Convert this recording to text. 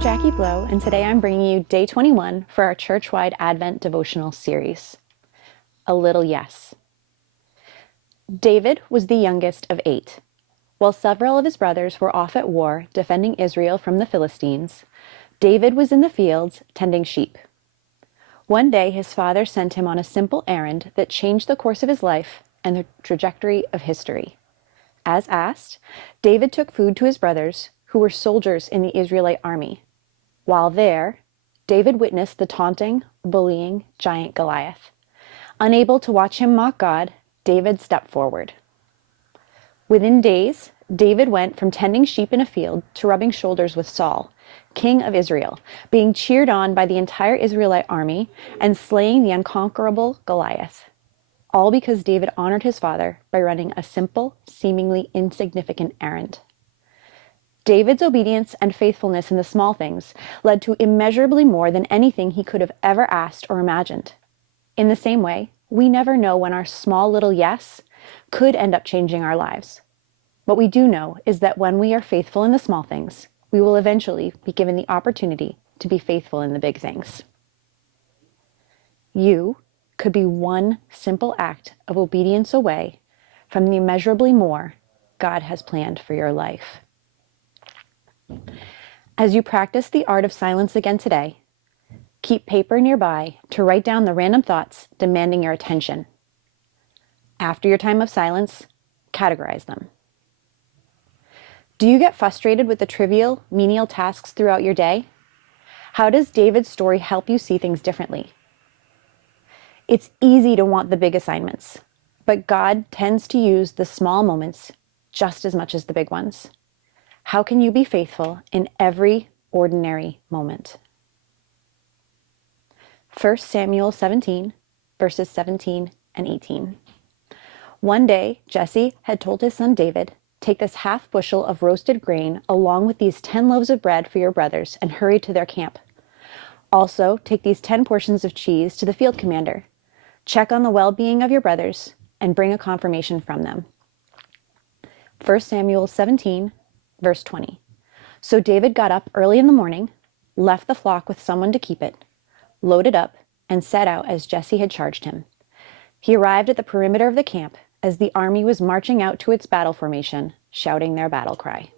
I'm Jackie Blow, and today I'm bringing you day 21 for our church-wide Advent devotional series, A Little Yes. David was the youngest of 8. While several of his brothers were off at war defending Israel from the Philistines, David was in the fields tending sheep. One day his father sent him on a simple errand that changed the course of his life and the trajectory of history. As asked, David took food to his brothers, who were soldiers in the Israelite army. While there, David witnessed the taunting, bullying giant Goliath. Unable to watch him mock God, David stepped forward. Within days, David went from tending sheep in a field to rubbing shoulders with Saul, king of Israel, being cheered on by the entire Israelite army and slaying the unconquerable Goliath. All because David honored his father by running a simple, seemingly insignificant errand. David's obedience and faithfulness in the small things led to immeasurably more than anything he could have ever asked or imagined. In the same way, we never know when our small little yes could end up changing our lives. What we do know is that when we are faithful in the small things, we will eventually be given the opportunity to be faithful in the big things. You could be one simple act of obedience away from the immeasurably more God has planned for your life. As you practice the art of silence again today, keep paper nearby to write down the random thoughts demanding your attention. After your time of silence, categorize them. Do you get frustrated with the trivial, menial tasks throughout your day? How does David's story help you see things differently? It's easy to want the big assignments, but God tends to use the small moments just as much as the big ones. How can you be faithful in every ordinary moment? 1 Samuel 17, verses 17 and 18. One day, Jesse had told his son David, "Take this half bushel of roasted grain along with these 10 loaves of bread for your brothers and hurry to their camp. Also, take these 10 portions of cheese to the field commander. Check on the well-being of your brothers and bring a confirmation from them." 1 Samuel 17, verse 20. So David got up early in the morning, left the flock with someone to keep it, loaded up, and set out as Jesse had charged him. He arrived at the perimeter of the camp as the army was marching out to its battle formation, shouting their battle cry.